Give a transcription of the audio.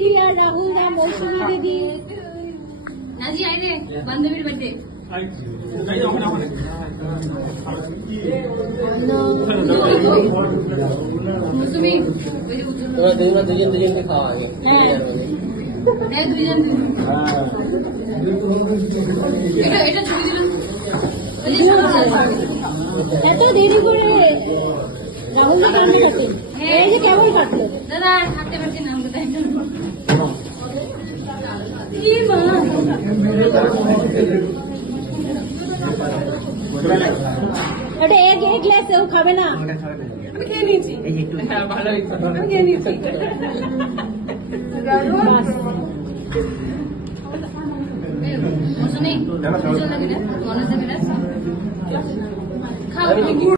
Deer Rahul আর মৌসুমী দিদি। নাজি I রে বান্ধবীর বার্থডে। মৌসুমী তোরা দুজনকে খাওয়া আগে। হ্যাঁ দুজন এটা এত দেরি করে রাহুল কেমন কাটে? এই যে কেমন কাটলো দাদা থাকতে পারছি না আমাকে কি মা ওটা এক গ্লাস ও খাবে না। আমি খেয়ে নিয়েছি ভালো আমি খেয়ে নিয়েছি মৌসুমী মনে থাকে না খাও